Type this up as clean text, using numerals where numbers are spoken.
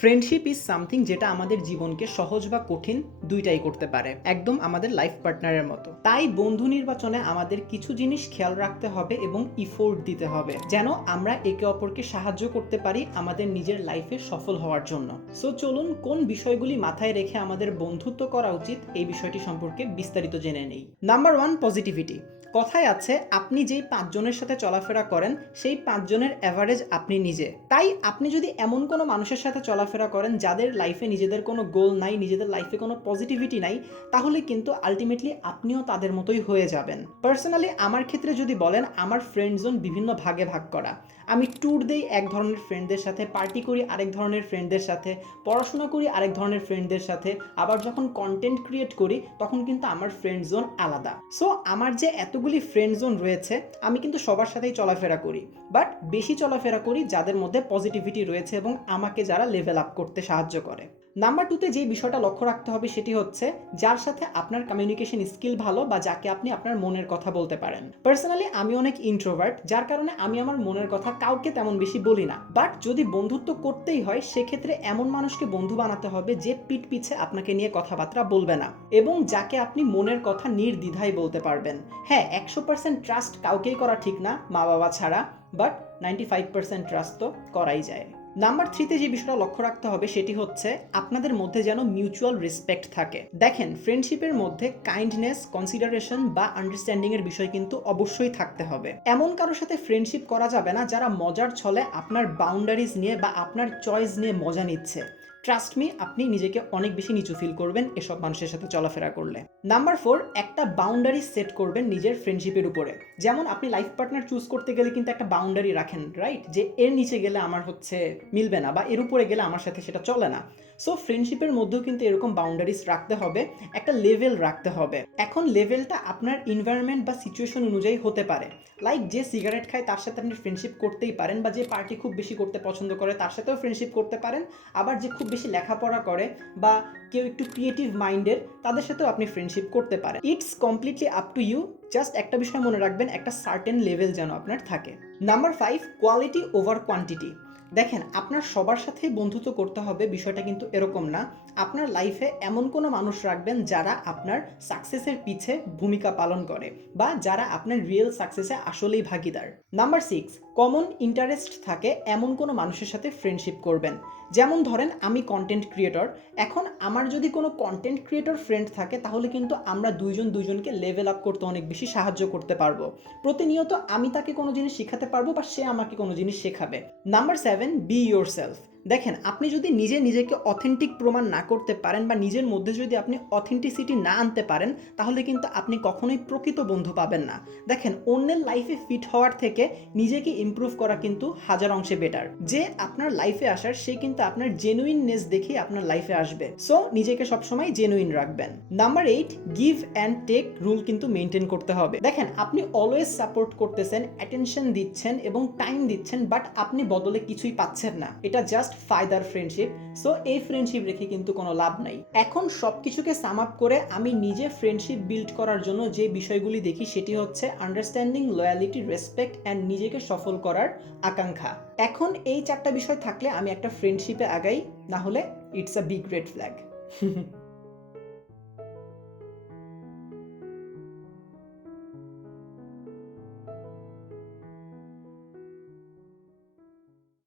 Friendship is something যেটা আমাদের জীবনকে সহজ বা কঠিন দুইটাই করতে পারে, একদম আমাদের লাইফ পার্টনারের মতো। তাই বন্ধু নির্বাচনে আমাদের কিছু জিনিস খেয়াল রাখতে হবে এবং ইফোর্ট দিতে হবে যেন আমরা একে অপরকে সাহায্য করতে পারি আমাদের নিজের লাইফে সফল হওয়ার জন্য। সো চলুন কোন বিষয়গুলি মাথায় রেখে আমাদের বন্ধুত্ব করা উচিত এই বিষয়টি সম্পর্কে বিস্তারিত জেনে নেই। Number 1, positivity. কথায় আছে, আপনি যেই 5 জনের সাথে চলাফেরা করেন সেই 5 জনের অ্যাভারেজ আপনি নিজে। তাই আপনি যদি এমন কোনো মানুষের সাথে চলাফেরা করেন যাদের লাইফে নিজেদের কোনো গোল নাই, নিজেদের লাইফে কোনো পজিটিভিটি নাই, তাহলে কিন্তু আলটিমেটলি আপনিও তাদের মতোই হয়ে যাবেন। পার্সোনালি আমার ক্ষেত্রে যদি বলেন, আমার ফ্রেন্ড জোন বিভিন্ন ভাগে ভাগ করা। আমি ট্যুর দেই এক ধরনের ফ্রেন্ডদের সাথে, পার্টি করি আরেক ধরনের ফ্রেন্ডদের সাথে, পড়াশোনা করি আরেক ধরনের ফ্রেন্ডদের সাথে, আবার যখন কন্টেন্ট ক্রিয়েট করি তখন কিন্তু আমার ফ্রেন্ড জোন আলাদা। সো আমার যে এতগুলি ফ্রেন্ড জোন রয়েছে, আমি কিন্তু সবার সাথেই চলাফেরা করি, বাট বেশি চলাফেরা করি যাদের মধ্যে পজিটিভিটি রয়েছে এবং আমাকে যারা লেভেল আপ করতে সাহায্য করে। নাম্বার 2তে যে বিষয়টা লক্ষ্য রাখতে হবে সেটি হচ্ছে যার সাথে আপনার কমিউনিকেশন স্কিল ভালো বা যাকে আপনি আপনার মনের কথা বলতে পারেন। পার্সোনালি আমি অনেক ইন্ট্রোভার্ট, যার কারণে আমি আমার মনের কথা কাউকে তেমন বেশি বলি না। বাট যদি বন্ধুত্ব করতেই হয় সেক্ষেত্রে এমন মানুষকে বন্ধু বানাতে হবে যে পিঠ পিছে আপনাকে নিয়ে কথাবার্তা বলবে না এবং যাকে আপনি মনের কথা নির্দ্বিধায় বলতে পারবেন। হ্যাঁ, 100% ট্রাস্ট কাউকেই করা ঠিক না, মা বাবা ছাড়া, বাট 95% ট্রাস্ট তো করাই যায়। নাম্বার 3তে যে বিষয়টা লক্ষ্য রাখতে হবে সেটি হচ্ছে আপনাদের মধ্যে যেন মিউচুয়াল রেসপেক্ট থাকে। দেখেন, ফ্রেন্ডশিপের মধ্যে কাইন্ডনেস, কনসিডারেশন বা আন্ডারস্ট্যান্ডিং এর বিষয় কিন্তু অবশ্যই থাকতে হবে। এমন কারোর সাথে ফ্রেন্ডশিপ করা যাবে না যারা মজার ছলে আপনার বাউন্ডারিজ নিয়ে বা আপনার চয়েস নিয়ে মজা নিচ্ছে। ট্রাস্ট মি, আপনি নিজেকে অনেক বেশি নিচু ফিল করবেন এসব মানুষের সাথে চলাফেরা করলে। নাম্বার 4, একটা বাউন্ডারি সেট করবেন নিজের ফ্রেন্ডশিপের উপরে। যেমন আপনি লাইফ পার্টনার চুজ করতে গেলে কিন্তু একটা বাউন্ডারি রাখেন, রাইট? যে এর নিচে গেলে আমার মিলবে না বা এর উপরে গেলে আমার সাথে সেটা চলে না। সো ফ্রেন্ডশিপের মধ্যেও কিন্তু এরকম বাউন্ডারিজ রাখতে হবে, একটা লেভেল রাখতে হবে। এখন লেভেলটা আপনার এনভায়রনমেন্ট বা সিচুয়েশন অনুযায়ী হতে পারে। লাইক যে সিগারেট খায় তার সাথে আপনি ফ্রেন্ডশিপ করতেই পারেন, বা যে পার্টি খুব বেশি করতে পছন্দ করে তার সাথেও ফ্রেন্ডশিপ করতে পারেন। আবার যে খুব বেশি লেখাপড়া করে বা কেউ একটু ক্রিয়েটিভ মাইন্ডের, তাদের সাথেও আপনি ফ্রেন্ডশিপ করতে পারেন। It's completely up to you. Just একটা বিষয় মনে রাখবেন, একটা সার্টেন লেভেল যেন আপনার থাকে। Number 5, quality over quantity. দেখেন, আপনার সবার সাথে বন্ধুত্ব করতে হবে বিষয়টা কিন্তু এরকম না। আপনার লাইফে এমন কোনো মানুষ রাখবেন যারা আপনার সাকসেসের পিছে ভূমিকা পালন করে বা যারা আপনার রিয়েল সাকসেসে আসলেই ভাগিদার। নাম্বার 6, কমন ইন্টারেস্ট থাকে এমন কোনো মানুষের সাথে ফ্রেন্ডশিপ করবেন। যেমন ধরেন, আমি কন্টেন্ট ক্রিয়েটর, এখন আমার যদি কোনো কন্টেন্ট ক্রিয়েটর ফ্রেন্ড থাকে তাহলে কিন্তু আমরা দুইজনকে লেভেল আপ করতে অনেক বেশি সাহায্য করতে পারবো। প্রতিনিয়ত আমি তাকে কোনো জিনিস শেখাতে পারবো বা সে আমাকে কোনো জিনিস শেখাবে। Number 7, be yourself. দেখেন, আপনি যদি নিজেকে অথেন্টিক প্রমাণ না করতে পারেন বা নিজের মধ্যে যদি আপনি অথেন্টিসিটি না আনতে পারেন তাহলে কিন্তু আপনি কখনোই প্রকৃত বন্ধু পাবেন না। দেখেন, অন্যের লাইফে ফিট হওয়ার থেকে নিজেকে ইমপ্রুভ করা কিন্তু হাজার অংশে বেটার। যে আপনার লাইফে আসার সে কিন্তু আপনার জেনুইননেস দেখেই আপনার লাইফে আসবে। সো নিজেকে সবসময় জেনুইন রাখবেন। Number 8, give and take rule কিন্তু মেনটেন করতে হবে। দেখেন, আপনি অলওয়েজ সাপোর্ট করতেছেন, অ্যাটেনশন দিচ্ছেন এবং টাইম দিচ্ছেন, বাট আপনি বদলে কিছুই পাচ্ছেন না। এটা জাস্ট ফায়দার ফ্রেন্ডশিপ। সো এই ফ্রেন্ডশিপ রেখে কিন্তু কোনো লাভ নাই। এখন সবকিছুকে সাম আপ করে আমি নিজে ফ্রেন্ডশিপ বিল্ড করার জন্য যে বিষয়গুলি দেখি সেটি হচ্ছে আন্ডারস্ট্যান্ডিং, লয়ালিটি, রেসপেক্ট অ্যান্ড নিজেকে সফল করার আকাঙ্ক্ষা। এখন এই 4টা বিষয় থাকলে আমি একটা ফ্রেন্ডশিপে আগাই, না হলে it's a big red flag.